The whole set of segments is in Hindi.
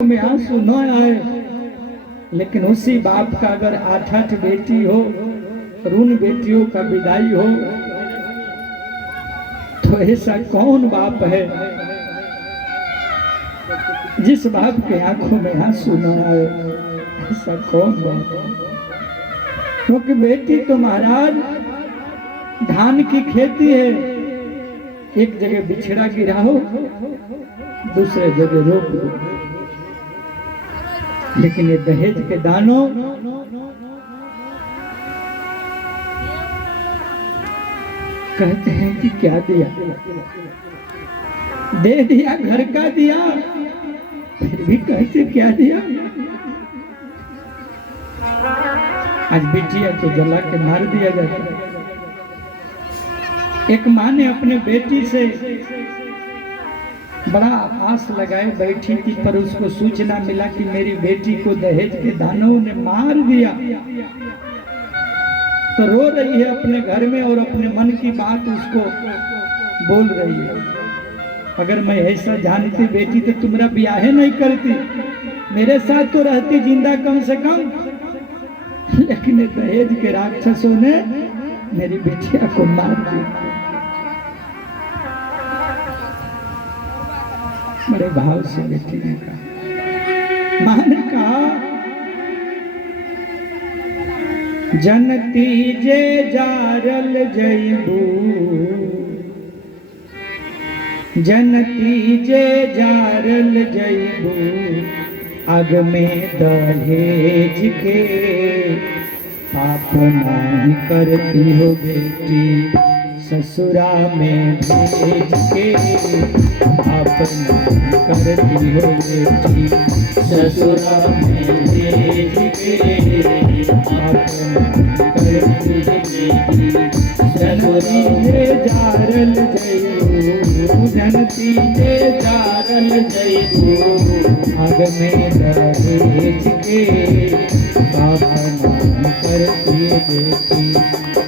में आंसू न आए, लेकिन उसी बाप का अगर 8-8 बेटी हो और उन बेटियों का विदाई हो, तो ऐसा कौन बाप है जिस बाप के आंखों में आंसू न आए? ऐसा कौन बाप है? क्योंकि बेटी तो महाराज धान की खेती है, एक जगह बिछड़ा गिराओ, दूसरे जगह रोप दो। लेकिन ये दहेज के दानों कहते हैं कि क्या दिया, दे दिया, घर का दिया, फिर भी कहते क्या दिया। आज बिटिया को जला के मार दिया जाता है। एक माँ ने अपने बेटी से बड़ा आस लगाए बैठी थी, पर उसको सूचना मिला कि मेरी बेटी को दहेज के दानों ने मार दिया, तो रो रही है अपने घर में और अपने मन की बात उसको बोल रही है। अगर मैं ऐसा जानती बेटी तो तुम्हारा ब्याह नहीं करती, मेरे साथ तो रहती जिंदा कम से कम। लेकिन दहेज के राक्षसों ने मेरी बेटिया को मार दिया। बड़े भाव से बेटी ने कहा, मां ने कहा, जनती जे जारल जईबू, जनती जे जारल जईबू, अग में दहेज के पाप नहीं करती हो बेटी, ससुरा में भेज के पाप नहीं करती हो बेटी, ससुरा में भेज के पाप नहीं करती बेटी। जनती जे जारल जईबू, जनती जे जारल जईबू, अग में दहेज के पाप नहीं करती बेटी,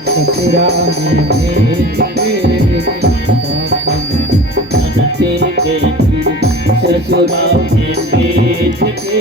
ससुरा में भेज के बेटी, ससुरा में भेज के।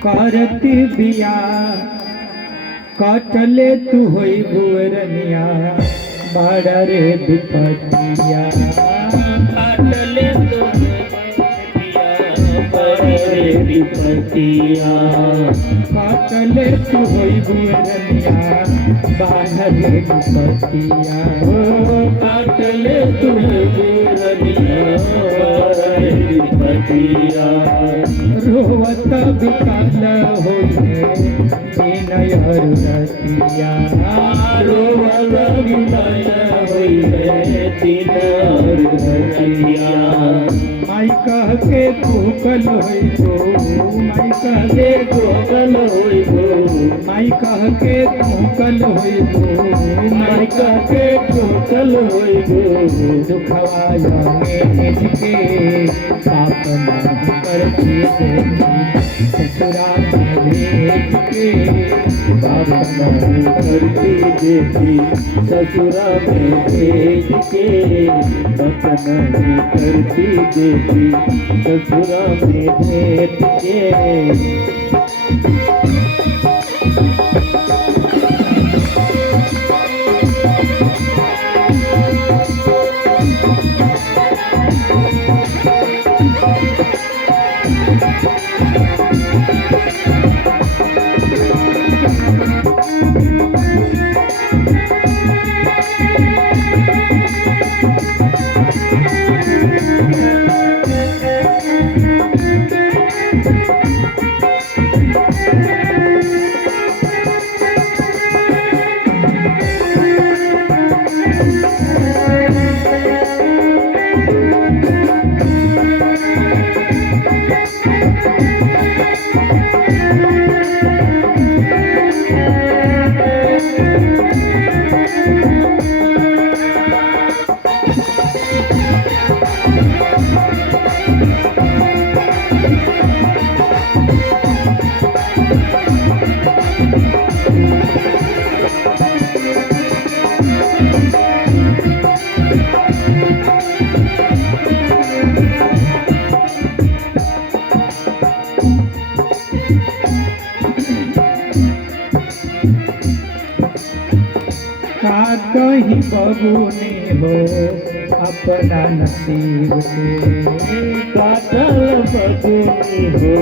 करती बिया काटले तू होई भुवरनिया, बड़ा रे विपतिया, काटले तू बड़ा रे विपतिया, काटले तू होई भुवरनिया, बड़ा रे विपतिया, काटले तू भुवरनिया, बड़ा रे विपतिया। रोवत बिकाल होइए विनय हरतिया, रोवत बिकाल होइए विनय हरतिया। माई कह के कोकल होइबो, माई कह के कोकल होइबो, माई कह के कोकल होइबो, माई कह के कोकल होइबो। दुखवाया में के पाप नहीं करती बेटी, ससुरा में भेज के पाप नहीं करती बेटी, ससुरा में भेज के पाप नहीं करती बेटी, ससुरा में भेज के। कहीं बबूनी हो अपना नसीब के, काटल बबूनी हो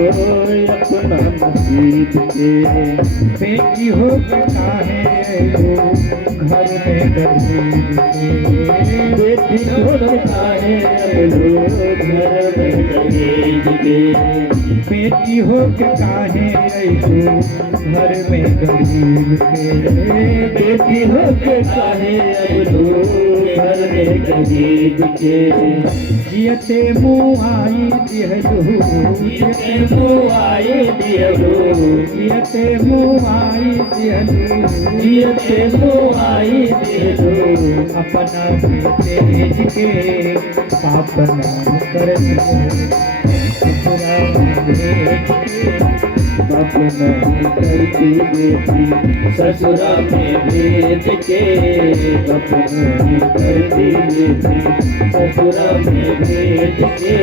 अपना नसीब के। बेटी हो काहे हो घर में गरीब के, बेटी हो काहे हो घर में गरीब के। बेटी हो काहे हो घर में गरीब के, बेटी हो काहे हो घर में गरीब के। जियते मुआई दिहलू, जियते मुआई दिहलू, जियते मुआई दिहलू, जियते मुआई दिहलू। अपना बेटे के पाप नाम कर अपना करती बेटी ससुरा में भेज के। अपना करती बेटी ससुरा में भेज के।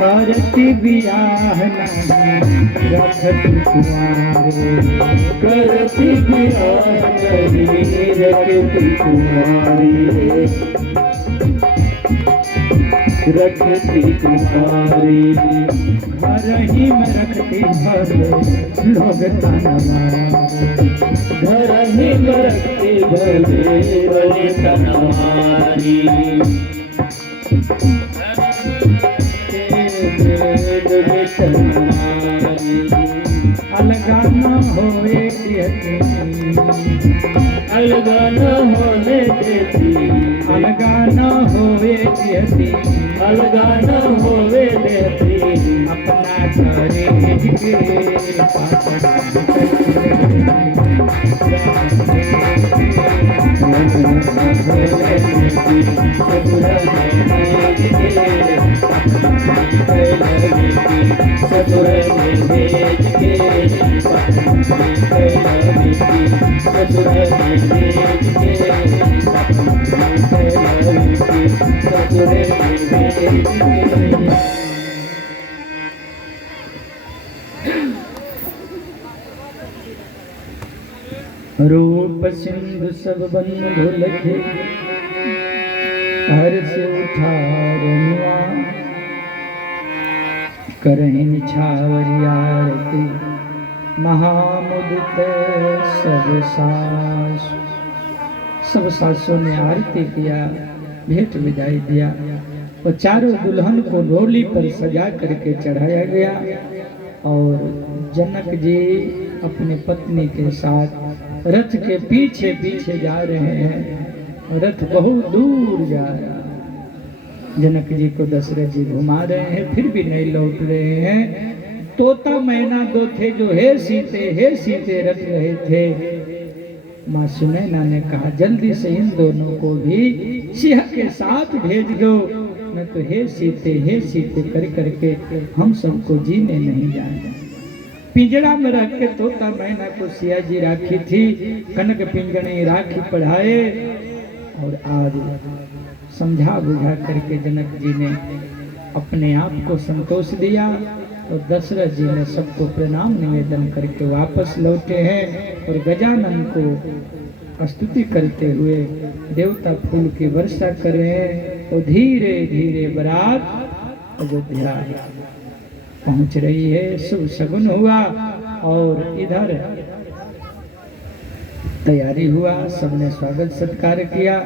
करती बियाह नहीं रखती कुंवारे, करती बियाह नहीं रखती कुमारी। रखती कुमारी घर ही में रखती भले लोग ताना मारे, घर ही में रखती भले बड़े तनवारी। अलगा न होए देती, अलगा न होने देती, अलगा न होए देती, अलगा न होवे देती। अपना करे के पापड़ रूप रूप सिंधु सब बंधु लखे, हर से उठा रनुआ, करहि निछावर आरती, महामुदित सब सास। सब सासों ने आरती किया, भेंट विदाई दिया और चारों दुल्हन को डोली पर सजा करके चढ़ाया गया। और जनक जी अपनी पत्नी के साथ रथ के पीछे पीछे जा रहे हैं। रथ बहुत दूर जा रहा है। जनक जी को दशरथ जी घुमा रहे हैं, फिर भी नहीं लौट रहे हैं। तोता मैना दो थे जो हे सीते रट रहे थे। माँ सुनैना ने कहा जल्दी से इन दोनों को भी सिंह के साथ भेज दो, मैं तो हे सीते कर करके हम सबको जीने नहीं जाना। पिंजरा में रख के तोता मैना को सिया जी राखी थी, कनक पिंजड़े राखी पढ़ाए। और आज समझा बुझा करके जनक जी ने अपने आप को संतोष दिया। और दशरथ जी ने सबको प्रणाम निवेदन करके वापस लौटे हैं। और गजानन को स्तुति करते हुए देवता फूल की वर्षा कर रहे हैं। और धीरे धीरे बारात अयोध्या पहुंच रही है। शुभ शगुन हुआ और इधर तैयारी हुआ, सबने स्वागत सत्कार किया।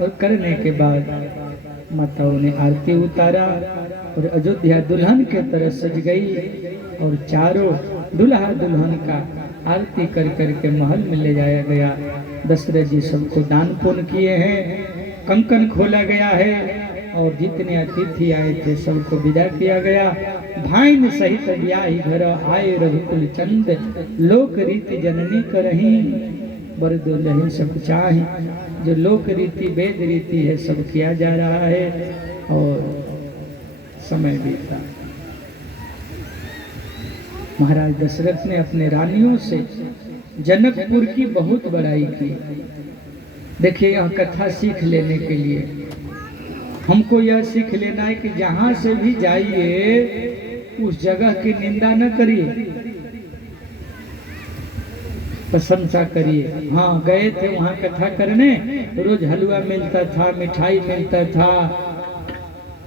और करने के बाद माताओं ने आरती उतारा और अयोध्या दुल्हन के तरह सज गई। और चारों दुल्हा दुल्हन का आरती कर करके महल में ले जाया गया। दशरथ जी सबको दान पुण्य किए हैं, कंकन खोला गया है। और जितने अतिथि आए थे सबको विदा किया गया। भाइन सहित ब्याही घर आए रघुकुल चंद, लोक रीति जननी करही, बर दुल्हन सब चाही। जो लोक रीति वेद रीति है सब किया जा रहा है। और समय बीता। महाराज दशरथ ने अपने रानियों से जनकपुर की बहुत बड़ाई की। देखिए यह कथा सीख लेने के लिए हमको यह सीख लेना है कि जहां से भी जाइए उस जगह की निंदा न करिए, प्रशंसा करिए। हाँ गए थे वहां कथा करने, रोज हलवा मिलता था, मिठाई मिलता था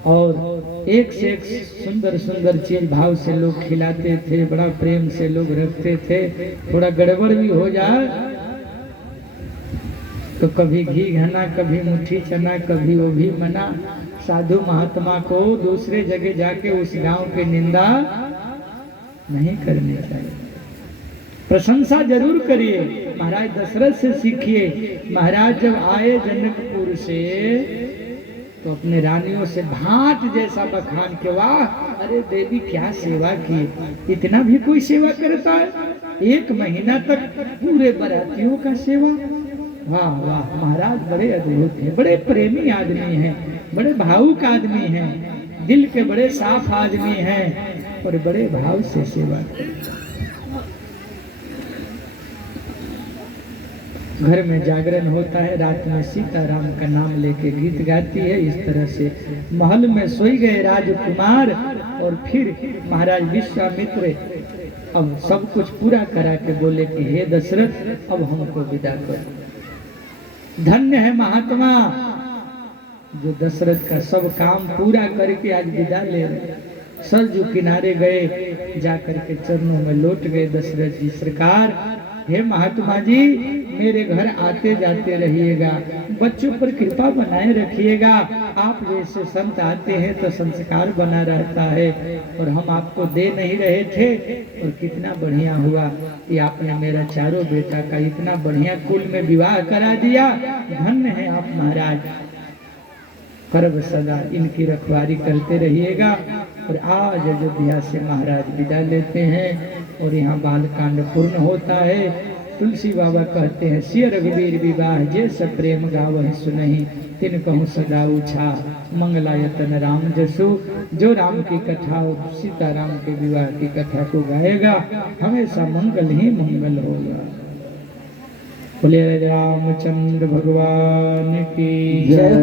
और एक से एक सुंदर सुंदर चीज भाव से लोग खिलाते थे, बड़ा प्रेम से लोग रखते थे। थोड़ा गड़बड़ भी हो जाए तो कभी घी घना, कभी मुट्ठी चना, कभी वो भी मना। साधु महात्मा को दूसरे जगह जाके उस गांव की निंदा नहीं करनी चाहिए, प्रशंसा जरूर करिए। महाराज दशरथ से सीखिए। महाराज जब आए जनकपुर से तो अपने रानियों से भाट जैसा बखान के, वाह अरे देवी क्या सेवा की, इतना भी कोई सेवा करता है? 1 महीना तक पूरे बरातियों का सेवा। वाह वाह महाराज बड़े अद्भुत हैं, बड़े प्रेमी आदमी हैं, बड़े भावुक आदमी हैं, दिल के बड़े साफ आदमी हैं और बड़े भाव से सेवा करते। घर में जागरण होता है, रात में सीताराम का नाम लेके गीत गाती है। इस तरह से महल में सोई गए राजकुमार। और फिर महाराज विश्वामित्र अब सब कुछ पूरा करा के बोले कि हे दशरथ अब हमको विदा करो। धन्य है महात्मा जो दशरथ का सब काम पूरा करके आज विदा ले रहे। सरजू किनारे गए, जाकर के चरणों में लौट गए। दशरथ जी सरकार, हे महात्मा जी मेरे घर आते जाते रहिएगा, बच्चों पर कृपा बनाए रखिएगा। आप जैसे संत आते हैं तो संस्कार बना रहता है और हम आपको दे नहीं रहे थे। और कितना बढ़िया हुआ कि आपने मेरा चारों बेटा का इतना बढ़िया कुल में विवाह करा दिया। धन्य है आप महाराज, कर्ब सदा इनकी रखवारी करते रहिएगा। और आज अयोध्या से महाराज विदा लेते हैं और यहाँ बालकांड पूर्ण होता है। तुलसी बाबा कहते हैं सिय रघुवीर विवाह जे सब प्रेम गावहि सुनहि, तिन कहूँ सदा उछा मंगलायतन राम जसु। जो राम की कथा और सीताराम के विवाह की कथा को गाएगा हमेशा मंगल ही मंगल होगा। बोले रामचंद्र भगवान की जय।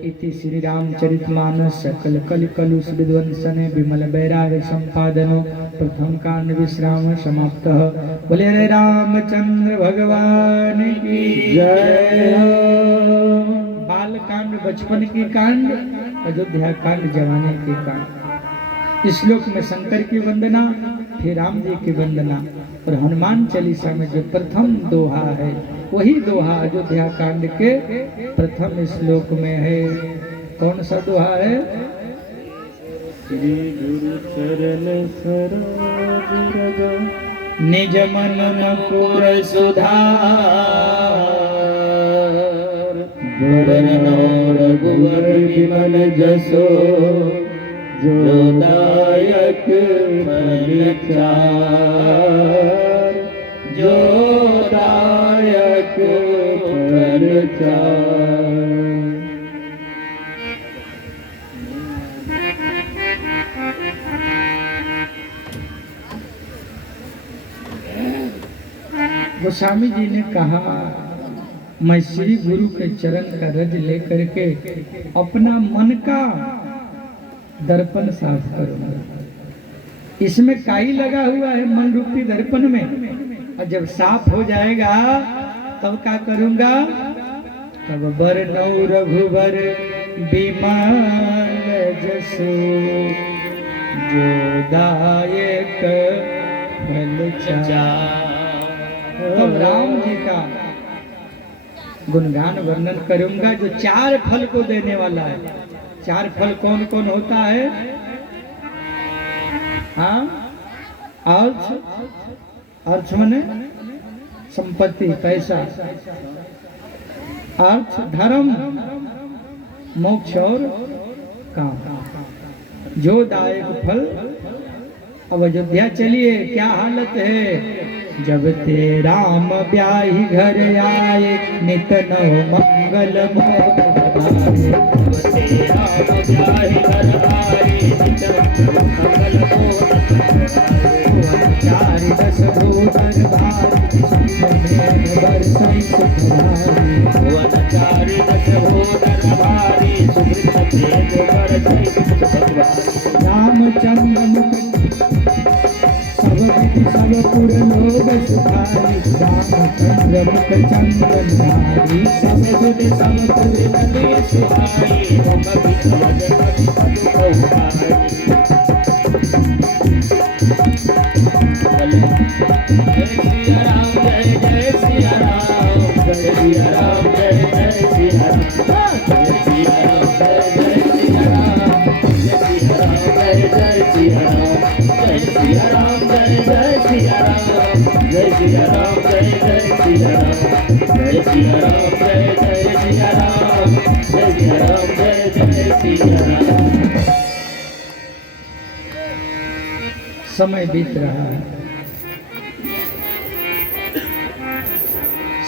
इति श्री रामचरितमानस सकल कलि कलुष विध्वंसने विमल वैराग्य संपादनो प्रथम कांड विश्राम समाप्तः। बोले हरे रामचंद्र भगवान की जय हो। बाल कांड बचपन की कांड, अयोध्या कांड जवानी की कांड। इस श्लोक में शंकर की वंदना, फिर राम जी की वंदना, और हनुमान चालीसा में जो प्रथम दोहा है वही दोहा अयोध्या कांड के प्रथम श्लोक में है। कौन सा दोहा है? श्री गुरु चरण सरोज रज निज मन मुकुर सुधार, वरनो रघुवर विमल जसो, जो दायक फल चार, जो दायक फल चार। गोस्वामी जी ने कहा, मैं श्री गुरु के चरण का रज लेकर के अपना मन का दर्पण साफ करूंगा। इसमें काई लगा हुआ है मन रूपी दर्पण में, और जब साफ हो जाएगा तब क्या करूंगा? तब बरनौ रघुबर बिमल जसो, जो दायक फल चार। तब राम जी का गुणगान वर्णन करूंगा जो चार फल को देने वाला है। चार फल कौन कौन होता है? हाँ, अर्थ, अर्थ माने संपत्ति, पैसा, अर्थ, धर्म, मोक्ष और काम, जो दायक फल। अब अयोध्या चलिए, क्या हालत है? जब ते राम ब्याही घर आए, नित नव मंगल मोदाए। ते राम ब्याही घर आए, नित नव मंगल मोदाए। चारि दस भूधर भारी, संतमेन बरसई सुखदाई। चारि दस भूधर भारी, सुकृत बरसई सुखदाई। रामचंद्र मुख सब पुर लोग सुखारी, रामचंद्र मुख चंद्र नारी। सब सुध सब पुर लगे सुहाई, तुम विश्वज पद बहुहारी। जय सिया राम, जय जय सिया राम, जय सिया राम, जय जय सिया राम, जय सिया राम, जय जय सिया राम, जय सिया राम, जय जय सिया राम, जय सिया राम, जय जय सिया राम, जय सिया राम, जय जय सिया राम, जय सिया राम, जय जय सिया राम, जय सिया राम, जय जय सिया राम। समय बीत रहा है,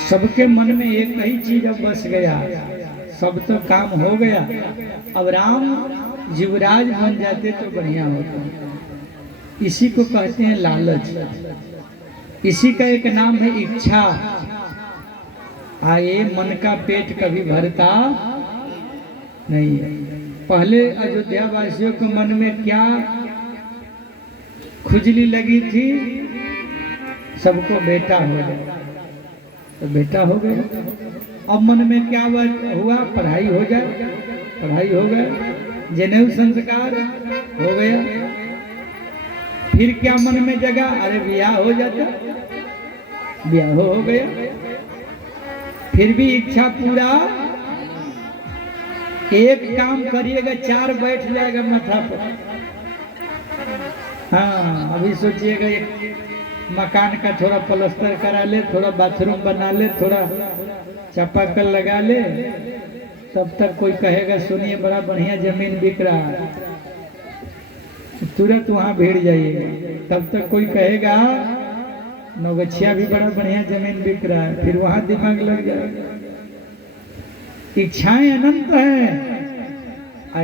सबके मन में एक ही चीज अब बस गया, सब तो काम हो गया। अब राम युवराज बन जाते तो बढ़िया होता। इसी को कहते हैं लालच। इसी का एक नाम है इच्छा। आए मन का पेट कभी भरता नहीं है। पहले अयोध्या वासियों के मन में क्या खुजली लगी थी? सबको बेटा हो गया, तो बेटा हो गया। अब मन में क्या हुआ? पढ़ाई हो जाए, पढ़ाई हो गया, जनेऊ संस्कार हो गया। फिर क्या मन में जगा? अरे ब्याह हो जाता, ब्याह हो गया। फिर भी इच्छा पूरा, एक काम करिएगा चार बैठ जाएगा माथा पर। हाँ, अभी सोचिएगा एक मकान का थोड़ा प्लास्टर करा ले, थोड़ा बाथरूम बना ले, थोड़ा चापाकल लगा ले, तब तक कोई कहेगा सुनिए बड़ा बढ़िया जमीन बिक रहा है, तुरंत वहां भीड़ जाइएगा। तब तक कोई कहेगा नौगछिया भी बड़ा बढ़िया जमीन बिक रहा है, फिर वहां दिमाग लग जाएगा। इच्छाएं अनंत हैं,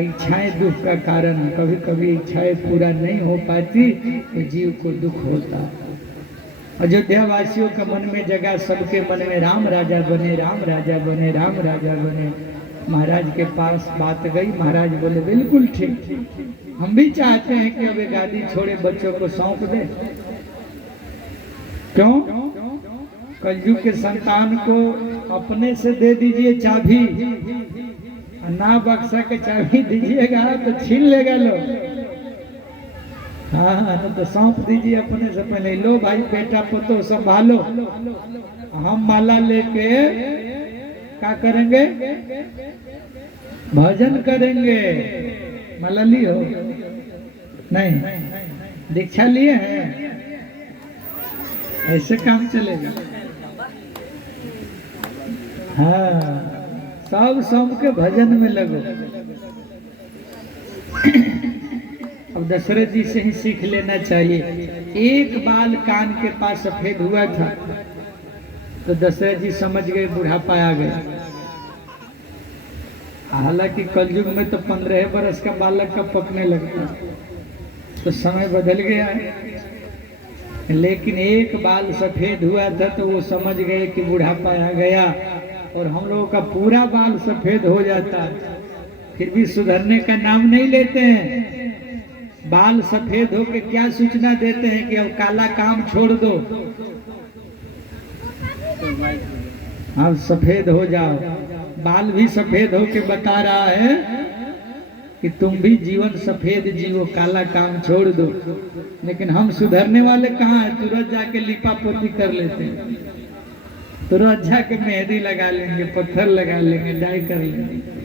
इच्छाएं दुख का कारण। कभी कभी इच्छाएं पूरा नहीं हो पाती तो जीव को दुख होता। अयोध्या वासियों का मन में जगह, सबके मन में राम राजा बने, राम राजा बने, राम राजा बने। महाराज के पास बात गई। महाराज बोले बिल्कुल ठीक, हम भी चाहते हैं कि अब ये गादी छोड़े बच्चों को सौंप दे। क्यों? कलयुग के संतान को अपने से दे दीजिए चाबी, ना बक्सा के चाबी दीजिएगा तो छीन लेगा लोग। हाँ, तो सौंप दीजिए अपने से पहले, लो भाई बेटा पुतो संभालो, हम माला लेके क्या करेंगे? भजन करेंगे। माला ली हो? नहीं, दीक्षा लिए हैं? ऐसे काम चलेगा? हाँ, सब सौंप के भजन में लगो। अब दशरथ जी से ही सीख लेना चाहिए। एक बाल कान के पास सफेद हुआ था तो दशरथ जी समझ गए बुढ़ापा आ गया। हालांकि कलयुग में तो 15 बरस का बालक का पकने लगता, तो समय बदल गया है। लेकिन एक बाल सफेद हुआ था तो वो समझ गए कि बुढ़ापा आ गया, और हम लोगों का पूरा बाल सफेद हो जाता फिर भी सुधरने का नाम नहीं लेते हैं। बाल सफेद हो के क्या सूचना देते हैं कि अब काला काम छोड़ दो, अब सफेद हो जाओ। बाल भी सफेद हो के बता रहा है कि तुम भी जीवन सफेद जियो, काला काम छोड़ दो। लेकिन हम सुधरने वाले कहाँ हैं? तुरंत जाके लिपा पोती कर लेते हैं, तुरंत जाके मेहंदी लगा लेंगे, पत्थर लगा लेंगे, डाई कर लेंगे।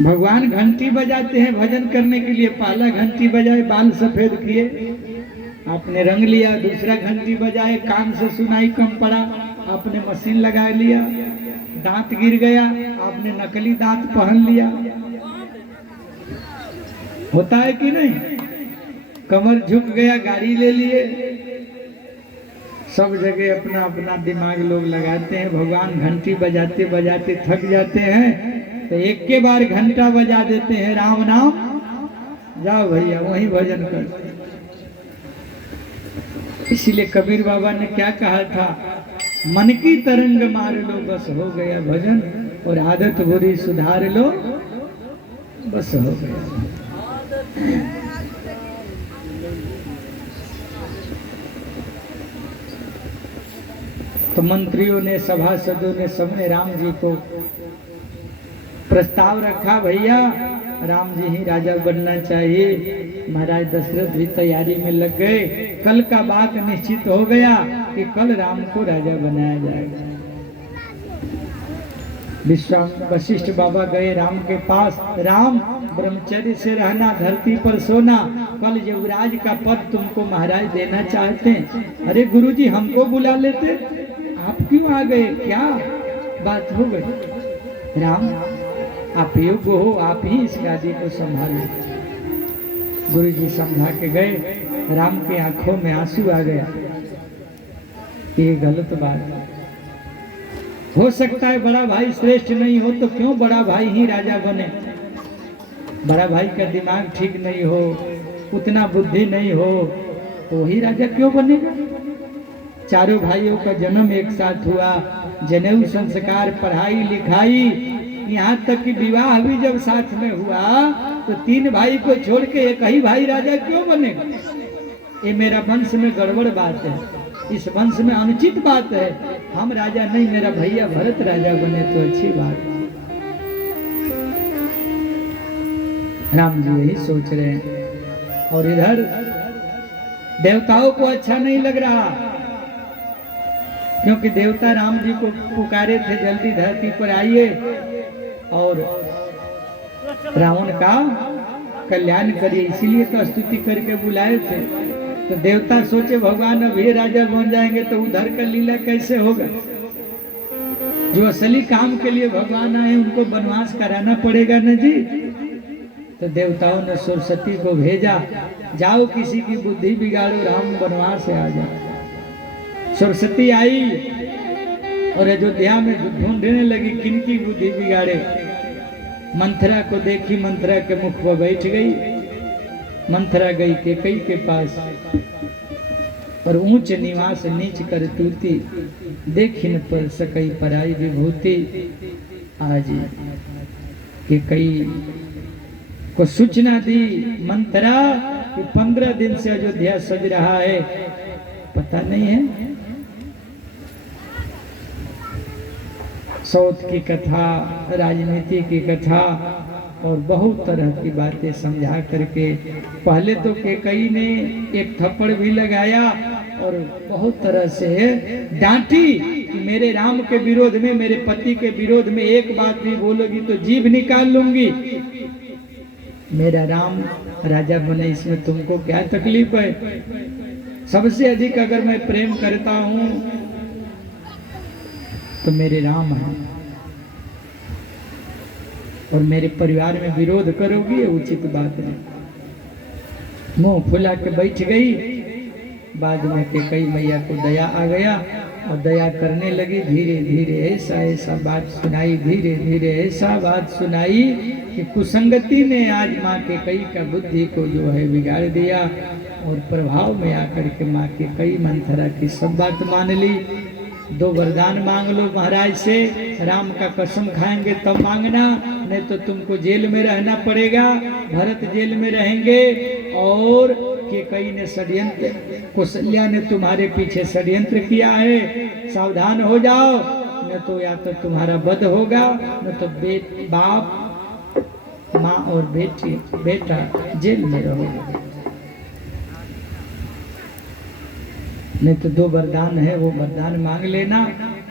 भगवान घंटी बजाते हैं भजन करने के लिए। पहला घंटी बजाए बाल सफेद किए, आपने रंग लिया। दूसरा घंटी बजाए कान से सुनाई कम पड़ा, आपने मशीन लगा लिया। दांत गिर गया, आपने नकली दांत पहन लिया। होता है कि नहीं? कमर झुक गया, गाड़ी ले लिए। सब जगह अपना अपना दिमाग लोग लगाते हैं। भगवान घंटी बजाते बजाते थक जाते हैं तो एक के बार घंटा बजा देते हैं, राम नाम, जाओ भैया वहीं भजन कर। इसीलिए कबीर बाबा ने क्या कहा था? मन की तरंग मार लो बस हो गया भजन, और आदत बुरी सुधार लो बस हो गया। तो मंत्रियों ने, सभासदों ने, सबने राम जी को प्रस्ताव रखा, भैया राम जी ही राजा बनना चाहिए। महाराज दशरथ भी तैयारी में लग गए। कल का बात निश्चित हो गया कि कल राम को राजा बनाया जाएगा। वशिष्ठ बाबा गए राम के पास। राम, ब्रह्मचर्य से रहना, धरती पर सोना, कल युवराज का पद तुमको महाराज देना चाहते हैं। अरे गुरुजी हमको बुला लेते, आप क्यों आ गए? क्या बात हो गई? राम आप योग्य हो, आप ही इस गादी को संभालो। गुरु जी समझा के गए। राम के आंखों में आंसू आ गया। ये गलत बात है। हो सकता है बड़ा भाई श्रेष्ठ नहीं हो तो क्यों बड़ा भाई ही राजा बने? बड़ा भाई का दिमाग ठीक नहीं हो, उतना बुद्धि नहीं हो, तो वही राजा क्यों बनेगा? चारों भाइयों का जन्म एक साथ हुआ, जनेऊ संस्कार, पढ़ाई लिखाई, यहाँ तक कि विवाह भी जब साथ में हुआ तो तीन भाई को छोड़ के एक ही भाई राजा क्यों बनेगा? ये मेरा वंश में गड़बड़ बात है, इस वंश में अनुचित बात है। हम राजा नहीं, मेरा भैया भरत राजा बने तो अच्छी बात है। राम जी यही सोच रहे हैं। और इधर देवताओं को अच्छा नहीं लग रहा, क्योंकि देवता राम जी को पुकारे थे जल्दी धरती पर आइए और रावण का कल्याण करिए, इसीलिए तो स्तुति करके बुलाए थे। तो देवता सोचे भगवान अब ये राजा बन जाएंगे तो उधर का लीला कैसे होगा? जो असली काम के लिए भगवान आए उनको वनवास कराना पड़ेगा न जी। तो देवताओं ने सरस्वती को भेजा, जाओ किसी की बुद्धि बिगाड़ो, राम वनवास से आ जाओ। सरस्वती आई और अयोध्या में ढूंढने लगी किनकी बुद्धि बिगाड़े। मंथरा को देखी, मंथरा के मुख पर बैठ गई। मंथरा गई कैकेयी के पास और ऊंच निवास नीच कर तूती, देखिन पर सकई पराई विभूति। आज के कई को सूचना दी मंत्रा कि 15 दिन से अयोध्या सज रहा है, पता नहीं है। सौत की कथा, राजनीति की कथा और बहुत तरह की बातें समझा करके पहले तो कैकेयी ने एक थप्पड़ भी लगाया और बहुत तरह से डांटी कि मेरे राम के विरोध में, मेरे पति के विरोध में एक बात भी बोलोगी तो जीभ निकाल लूंगी। मेरा राम राजा बने इसमें तुमको क्या तकलीफ है? सबसे अधिक अगर मैं प्रेम करता हूं तो मेरे राम है, और मेरे परिवार में विरोध करोगी ये उचित बात नहीं। मुंह फुला के बैठ गई। बाद में कैकेयी मैया को दया आ गया और दया करने लगी। धीरे धीरे ऐसा ऐसा बात सुनाई, धीरे धीरे ऐसा बात सुनाई कि कुसंगति ने आज माँ कैकेयी का बुद्धि को जो है बिगाड़ दिया, और प्रभाव में आकर के माँ कैकेयी मंथरा की सब बात मान ली। 2 वरदान मांग लो महाराज से, राम का कसम खाएंगे तब मांगना, नहीं तो तुमको जेल में रहना पड़ेगा। भरत जेल में रहेंगे और कैकेयी ने षड्यंत्र, कौशल्या ने तुम्हारे पीछे षड्यंत्र किया है, सावधान हो जाओ, न तो या तो तुम्हारा वध होगा, न तो बाप, माँ और बेटा जेल में रहोगे। नहीं तो 2 वरदान है, वो वरदान मांग लेना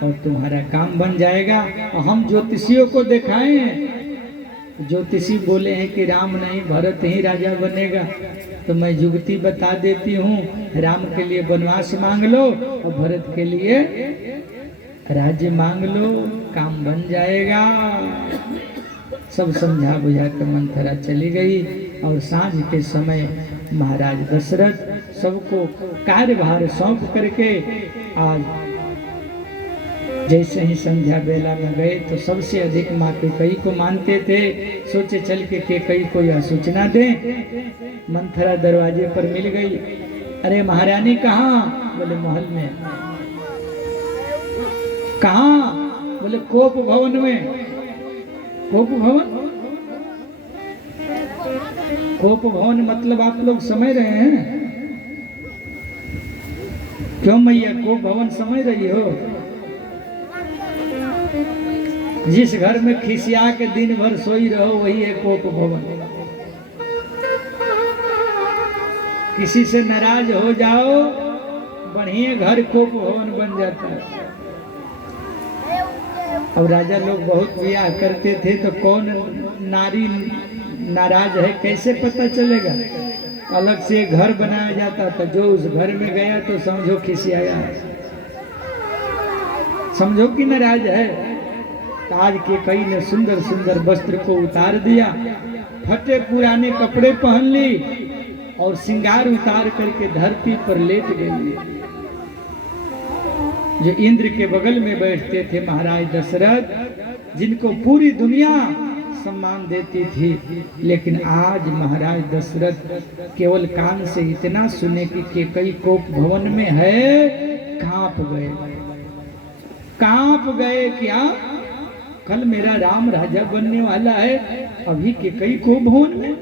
और तुम्हारा काम बन जाएगा। और हम ज्योतिषियों को दिखाएं, ज्योतिषी बोले हैं कि राम नहीं भरत ही राजा बनेगा, तो मैं जुगती बता देती हूँ, राम के लिए वनवास मांग लो और भरत के लिए राज्य मांग लो, काम बन जाएगा। सब समझा बुझा कर मंथरा चली गई। और सांझ के समय महाराज दशरथ सबको कार्यभार सौंप करके आज जैसे ही संध्या बेला में गए तो सबसे अधिक माँ कैकेयी को मानते थे। सोचे चल के कैकेयी को यह सूचना दें। मंथरा दरवाजे पर मिल गई। अरे महारानी कहाँ? बोले महल में। कहाँ? बोले कोप भवन में। कोप भवन? कोप भवन मतलब आप लोग समझ रहे हैं? क्यों मैया कोप भवन समझ रही हो? जिस घर में खिसिया के दिन भर सोई रहो वही है कोप भवन। किसी से नाराज हो जाओ, बढ़िया घर कोप भवन बन जाता है। और राजा लोग बहुत ब्याह करते थे तो कौन नारी नाराज है कैसे पता चलेगा? अलग से घर बनाया जाता था, जो उस घर में गया तो समझो खिसियाया है, समझो कि नाराज है। आज कैकेयी ने सुंदर सुंदर वस्त्र को उतार दिया, फटे पुराने कपड़े पहन ली और श्रृंगार उतार करके धरती पर लेट गई। जो इंद्र के बगल में बैठते थे महाराज दशरथ, जिनको पूरी दुनिया सम्मान देती थी, लेकिन आज महाराज दशरथ केवल कान से इतना सुने कि कैकेयी कोप भवन में है, कांप गए। कांप गए क्या? कल मेरा राम राजा बनने वाला है, अभी कैकेयी कोप भवन में।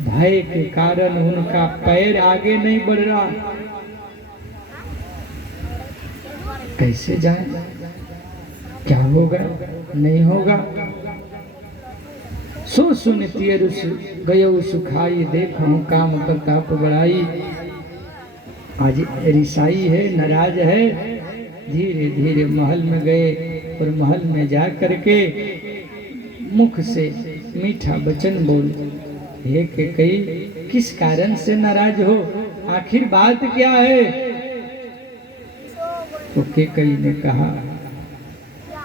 भय के कारण उनका पैर आगे नहीं बढ़ रहा। कैसे जाए? क्या होगा? नहीं होगा। सो सुनती गयो सुखाई, देखो काम प्रताप बढ़ाई। आज रिसाई है, नाराज है। धीरे धीरे महल में गए और महल में जा करके मुख से मीठा वचन बोल, हे कैकेयी किस कारण से नाराज हो? आखिर बात क्या है? तो कैकेयी ने कहा,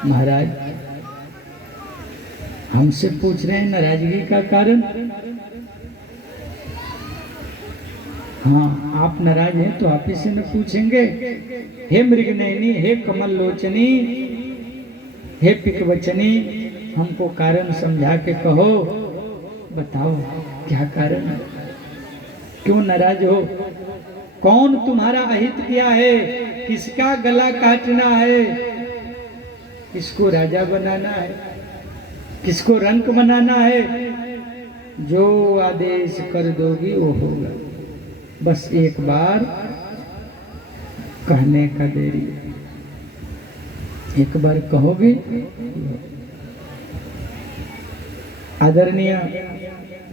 महाराज हमसे पूछ रहे हैं नाराजगी का कारण? हाँ, आप नाराज हैं तो आप ही से न पूछेंगे। हे मृगनयनी, हे कमल लोचनी, हे पिकवचनी, हमको कारण समझा के कहो, बताओ क्या कारण है, क्यों नाराज हो? कौन तुम्हारा अहित किया है, किसका गला काटना है, किसको राजा बनाना है, किसको रंक बनाना है, जो आदेश कर दोगी वो होगा। बस एक बार कहने का देरी, एक बार कहोगे। आदरणीय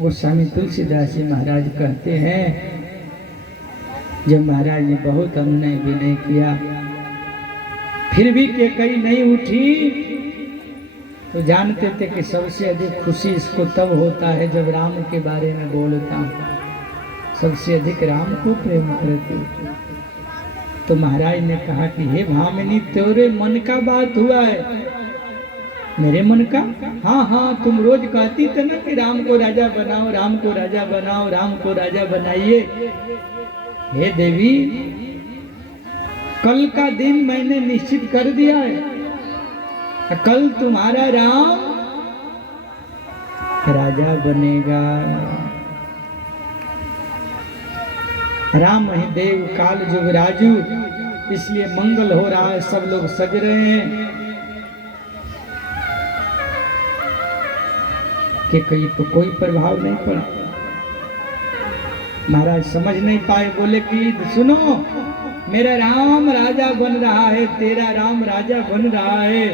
गोस्वामी तुलसीदास जी महाराज कहते हैं, जब महाराज ने बहुत अनुनय विनय किया फिर भी केकई नहीं उठी, तो जानते थे कि सबसे अधिक खुशी इसको तब होता है जब राम के बारे में बोलता हूँ, सबसे अधिक राम को प्रेम करती। तो महाराज ने कहा कि हे भामिनी, तेरे मन का बात हुआ है। मेरे मन का? हाँ हाँ, तुम रोज कहती थे ना कि राम को राजा बनाओ, राम को राजा बनाओ, राम को राजा बनाइए। हे देवी, कल का दिन मैंने निश्चित कर दिया है, कल तुम्हारा राम राजा बनेगा। राम ही देव काल जुग राजू, इसलिए मंगल हो रहा है, सब लोग सज रहे हैं कि कहीं तो कोई प्रभाव नहीं पड़ा। महाराज समझ नहीं पाए, बोले कि सुनो, मेरा राम राजा बन रहा है, तेरा राम राजा बन रहा है,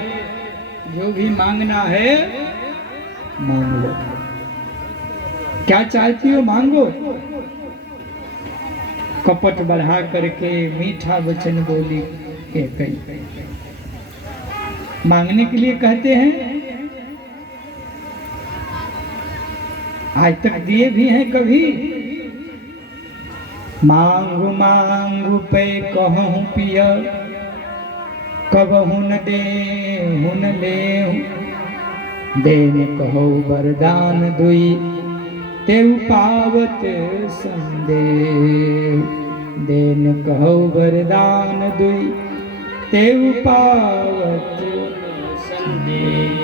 जो भी मांगना है मांग लो, क्या चाहती हो मांगो। कपट बढ़ा करके मीठा वचन बोली के कई मांगने के लिए कहते हैं। आज तक दिए भी हैं कभी। मांगू मांगू पे कहूँ पिया, कबहू न दे हुन ले, देन कहो वरदान दुई, तेऊ पावत संदेह। देन कहो वरदान दुई, तेऊ पावत संदेह।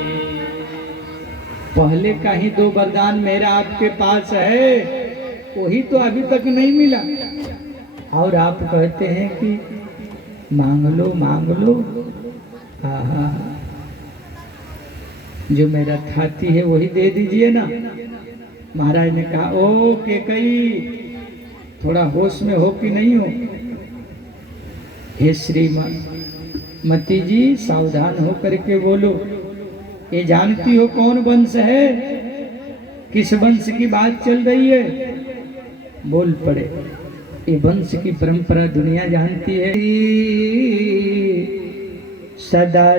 पहले का ही 2 वरदान मेरा आपके पास है, वही तो अभी तक नहीं मिला, और आप कहते हैं कि मांग लो मांग लो। हाँ, जो मेरा थाती है वही दे दीजिए ना। महाराज ने कहा, ओ केकई, थोड़ा होश में हो कि नहीं हो? हे श्रीमती जी, सावधान हो करके बोलो। ये जानती हो कौन वंश है, किस वंश की बात चल रही है? बोल पड़े। ये वंश की परंपरा दुनिया जानती है। सदा